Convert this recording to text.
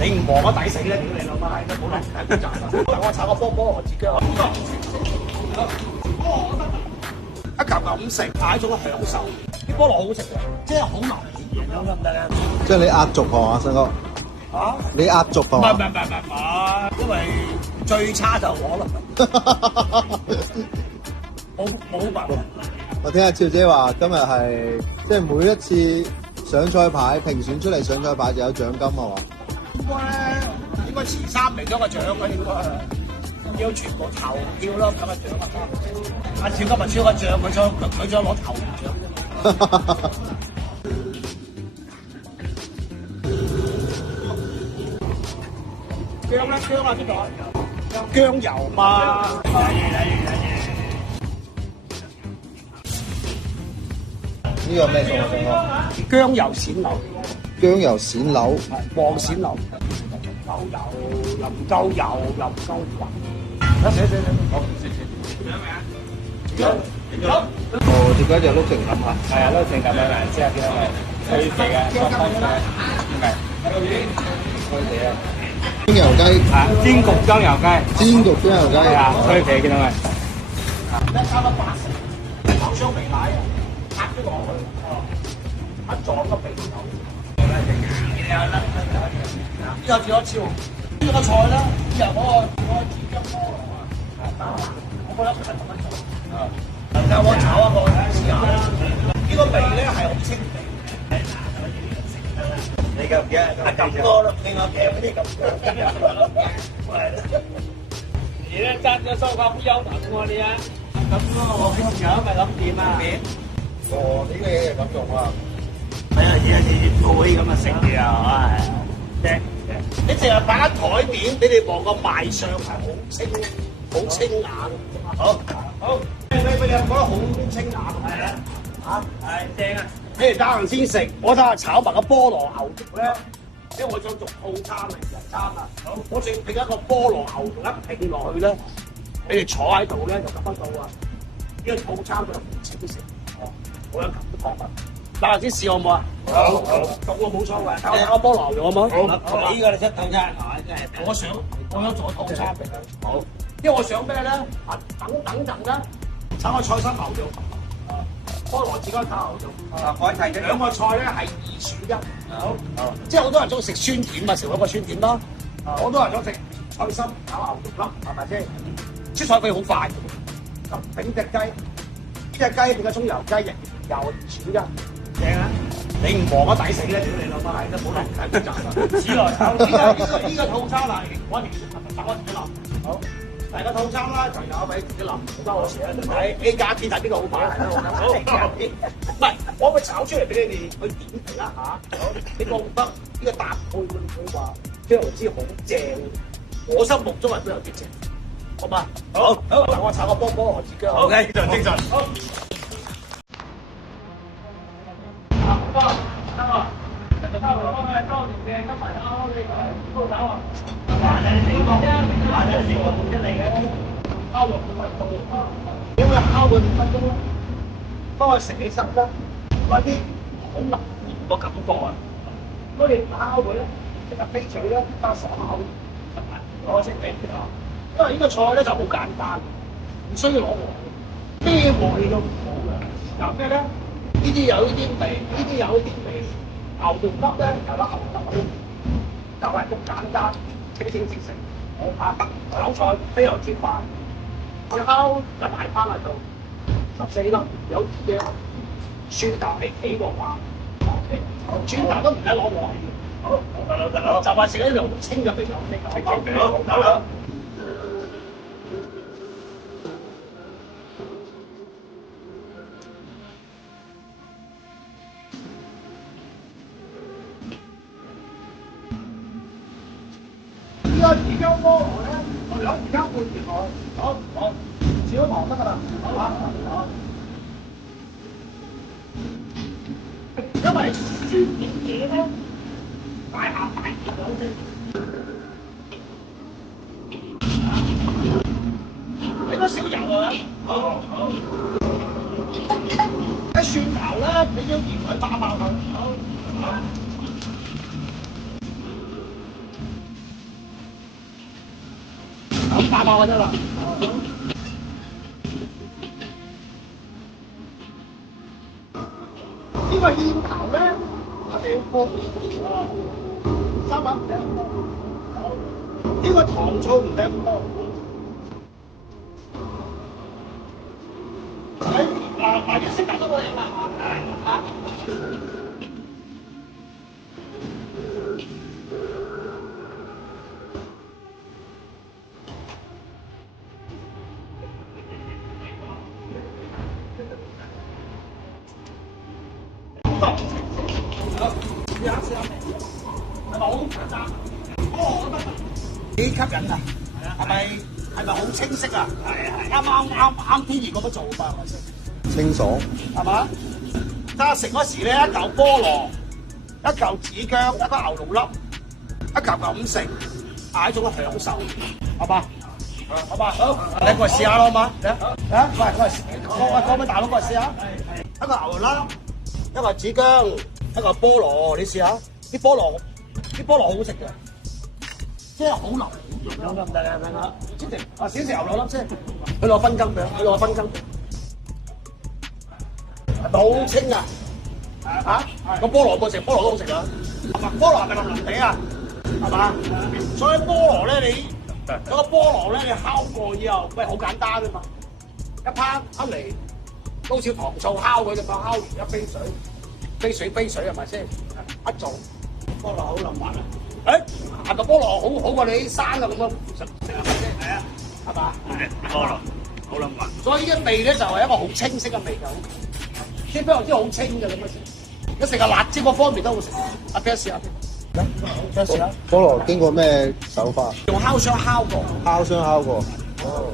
你唔忙我抵死啦！屌你老媽，都冇得賺啦！等我炒個波我自己一嚿嚿咁食，係一種享受。啲菠蘿好食喎，即係好腍甜咁得唔得咧？即係你壓軸係嘛，新哥？啊！你壓軸係嘛？唔，因為最差就我啦。冇辦法。我聽阿超姐話，今日係即係每一次上菜牌評選出嚟上菜牌就有獎金係嘛？應該前3名咗個獎嘅應該，要全部投票咯咁嘅獎啊！阿超今日超個獎，佢想攞頭獎。姜咧，姜啊邊度啊？姜油嘛。呢個咩餸啊，新哥？姜油鱔柳。姜油鱔柳。黃鱔柳。夠油，又唔夠油，又唔夠滑。寫，好，好。哦，點解就碌成咁啊？係啊，碌成咁樣嚟，即係點啊？脆皮嘅，開皮啊，開皮啊！姜油雞。啊，煎焗姜油雞。煎焗姜油雞。係啊，脆皮見到未？一差唔多80，口香皮奶拍咗落去，一撞個皮頭。呢個自我超，呢個菜咧，由嗰個甜椒菠蘿啊，我覺得其實咁樣做。但係我炒一個試下啦，呢個味咧係好清味。你嘅係咁多咯，另外嘅嗰啲咁。你咧爭咗收購不腰疼喎你啊！咁我邊樣咪咁掂啊？哦，呢個嘢咁用啊！係啊，熱配咁啊食嘅啊，正。你淨係擺喺台面，俾你望個賣相係好清眼。好，俾你覺得好清眼係啊，嚇係正啊！你哋等陣先食，我睇下炒埋個菠蘿牛肉咧，因為我想做套餐啊，人餐啊。好，我淨拼一個菠蘿牛肉一拼落去咧，你哋坐喺度咧就得到啊！呢個套餐就唔清食，好有感覺啊！等陣先試好唔好啊？好，咁我冇錯嘅，睇下菠蘿牛肉好唔好？好，呢個你出套餐啊，真係。我想做套餐俾佢。好，因為我想咩咧？等陣咧，炒個菜心牛肉，菠蘿自家炒牛肉。改題嘅兩個菜咧係2選1。好，即係好多人中意食酸甜啊，食一個酸甜啦。好多人想食菜心炒牛肉啦，係咪先？出菜費好快。咁整隻雞，呢隻雞變咗葱油雞翼，又2選1。正啊！你唔忙我抵死啦！屌你老媽，都冇得賺啦！此來炒呢個套餐啦，我哋大家自己諗。好，第個套餐啦，就有一位自己諗，唔關我事啦。睇 A 加 T 睇邊個好買係啦。好，唔係我會炒出嚟俾你哋去點評啦嚇。好，你覺得呢個搭配會唔會話非常之好正？我心目中係都有啲正，好嘛？好，嗱我炒個波我自己。OK，精神。好。點會烤佢5分鐘咧？當佢食起身咧，有啲好腍黏個感覺啊！如果你唔烤佢咧，即刻飛嘴咧，加爽口，我識俾你啊！因為呢個菜咧就好簡單，唔需要攞鑊，咩鑊你都唔好嘅。由咩咧？呢啲有呢啲味，呢啲有呢啲味。牛肉粒咧有得牛粒，就係咁簡單，清清直食。好啊，炒菜非常之快，烤就大翻喺度，14粒有啲嘅蒜頭你起個話，蒜頭都唔使攞鑊。好，得啦，就係食一條清嘅肥牛呢個係幾好，得啦。呢個甜椒菠蘿咧，我2羹半條落去，好，少糖得㗎啦，好嘛？好。因為酸甜嘢咧，大下大條有先。俾多少油啊？好。一蒜頭咧，俾啲鹽佢打爆佢，好。咁打爆就得啦。呢個燕頭咧，我哋要放300唔得，呢個糖醋唔得咁多。買啲色大多過嚟嘛，試下係咪好簡單？幾吸引啊！係咪好清晰啊？啱天然咁樣做法係咪先？清爽。係嘛？加食嗰時咧，一嚿菠蘿，一嚿子薑，一個牛肉粒，一嚿咁食，係一種享受，係嘛？好嘛？好，你過嚟試下咯，好嘛？嚟啊！喂，各位大佬過嚟試下，一個牛肉粒，一個子薑，一個菠蘿，你試下，啲菠蘿好食嘅，即係好腍好溶咁得啦，先食啊！少食牛肉粒先，佢攞分羹俾，佢攞分羹。好清啊！個菠蘿個食菠蘿都好食啊！菠蘿係咪腍腍地啊？係嘛？所以菠蘿咧，你有個菠蘿咧，你烤過以後，喂好簡單啊嘛！一拋一嚟，高少糖醋烤佢就當烤完一杯水，杯水係咪先？一做菠蘿好腍滑啊！係咪菠蘿好過你生嘅咁樣食係咪先？係啊，係嘛？菠蘿好腍滑，所以呢個味咧就係一個好清晰嘅味道。啲非常之好清嘅咁嘅食，一食個辣椒嗰方面都好食。阿 P 試下，嚟試下。菠蘿經過咩手法？用烤箱烤過。烤箱烤過。哦。